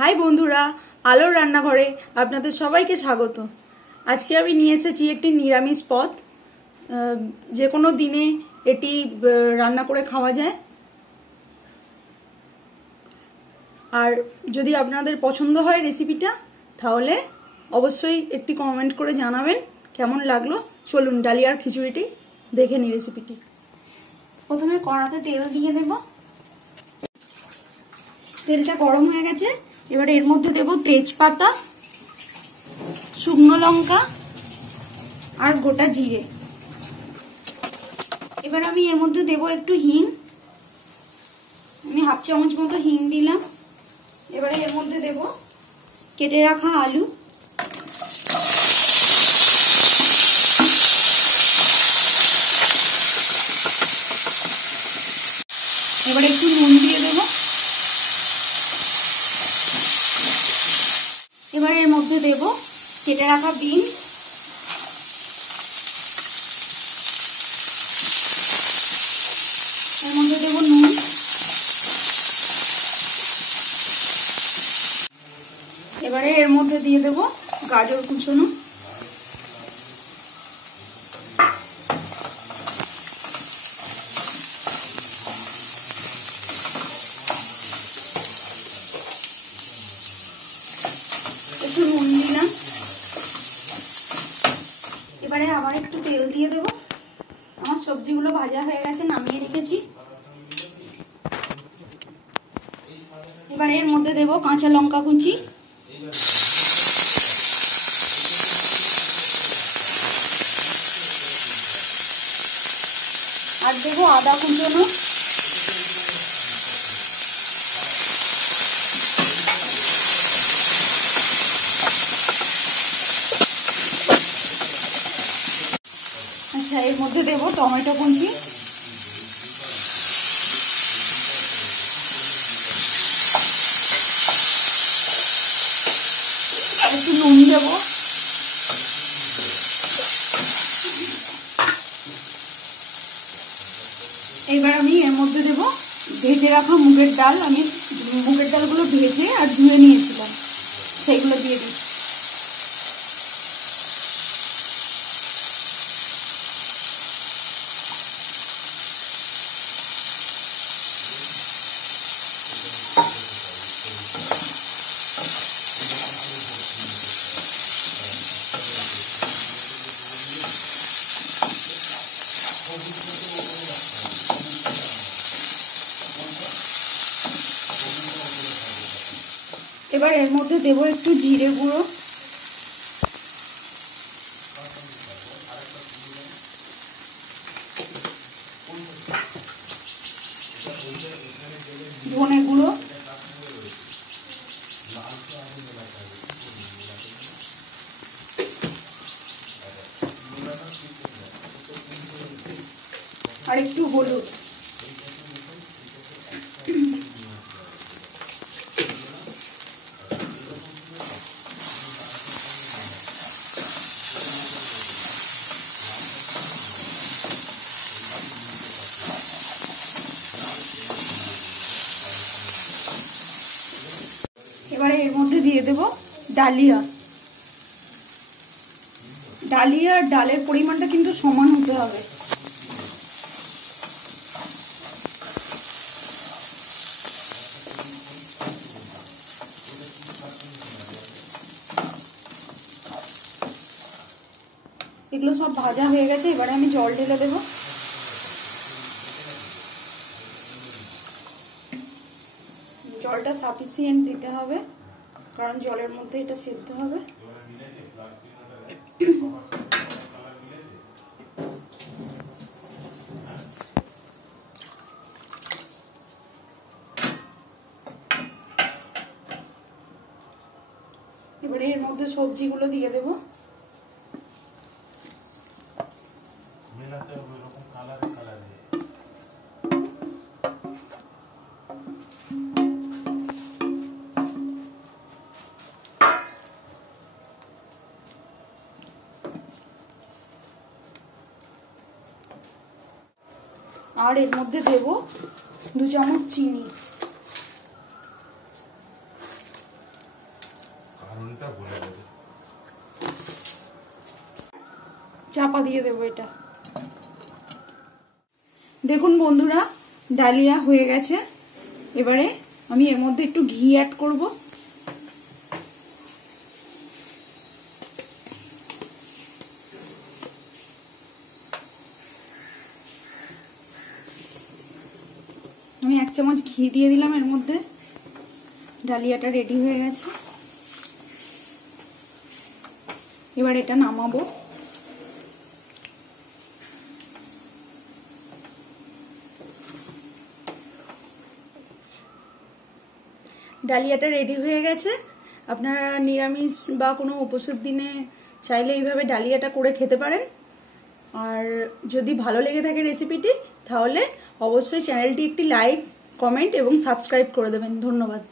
High বন্ধুরা, আলোর রান্নাঘরে আপনাদের সবাইকে স্বাগত। আজকে আমি নিয়ে এসেছি একটি নিরামিষ পদ। যে কোনো দিনে এটি রান্না করে খাওয়া যায়। আর যদি আপনাদের পছন্দ হয় রেসিপিটা, তাহলে অবশ্যই একটি কমেন্ট করে জানাবেন কেমন লাগলো। চলুন ডালিয়ার খিচুড়িটি দেখে নিই রেসিপিটি। প্রথমে কড়াতে তেল দিয়ে দেব। তেলটা গরম হয়ে গেছে, এবারে এর মধ্যে দেব তেজপাতা, শুকনো লঙ্কা আর গোটা জিরে। এবার আমি এর মধ্যে দেব একটু হিং। আমি হাফ চামচ মতো হিং দিলাম। এবারে এর মধ্যে দেব কেটে রাখা আলু, এবারে একটু নুন দিয়ে দেব। এবারে এর মধ্যে দেব কেটে রাখা বিনস, এর মধ্যে দেব নুন, এবারে এর মধ্যে দিয়ে দেব গাজর কুচোনো, একটু নুন দিলাম। এবারে আবার একটু তেল দিয়ে দেব। আমার সবজিগুলো ভাজা হয়ে গেছে, নামিয়ে রেখেছি। এবারে এর মধ্যে দেব কাঁচা লঙ্কা কুচি, আর দেবো আদা কুচোনো, আচ্ছা এর মধ্যে দেব টমেটো কুচি, একটু নুন দেব, এবার আমি এর মধ্যে দেব ভেজে রাখা মুগের ডাল। আমি মুগের ডালগুলো ভেজে আর ধুয়ে নিয়েছিলাম, সেইগুলো দিয়ে দিচ্ছি। এবার এর মধ্যে দেব একটু জিরে গুঁড়ো, ধনে গুঁড়ো, আর একটু হলুদ। এবারে এর মধ্যে দিয়ে দেব ডালিয়া। ডালিয়া আর ডালের পরিমাণটা কিন্তু সমান হতে হবে। এগুলো সব ভাজা হয়ে গেছে, এবারে আমি জল ঢেলে দেব। জলটা সাফিসিয়েন্ট দিতে হবে, কারণ জলের মধ্যে এটা সেদ্ধ হবে। এবারে এর মধ্যে সবজিগুলো দিয়ে দেব। আর এর মধ্যে দেব 2 চামচ চিনি। চাপা দিয়ে দেবো এটা। দেখুন বন্ধুরা, ডালিয়া হয়ে গেছে। এবারে আমি এর মধ্যে একটু ঘি অ্যাড করব। আমি 1 চামচ ঘি দিয়ে দিলাম এর মধ্যে। ডালিয়াটা রেডি হয়ে গেছে। এবার এটা নামাবো। ডালিয়াটা রেডি হয়ে গেছে। আপনারা নিরামিষ বা কোনো উপোসের দিনে চাইলে এইভাবে ডালিয়াটা করে খেতে পারেন। আর যদি ভালো লেগে থাকে রেসিপিটি, তাহলে অবশ্যই চ্যানেলটি একটি লাইক, কমেন্ট এবং সাবস্ক্রাইব করে দেবেন। ধন্যবাদ।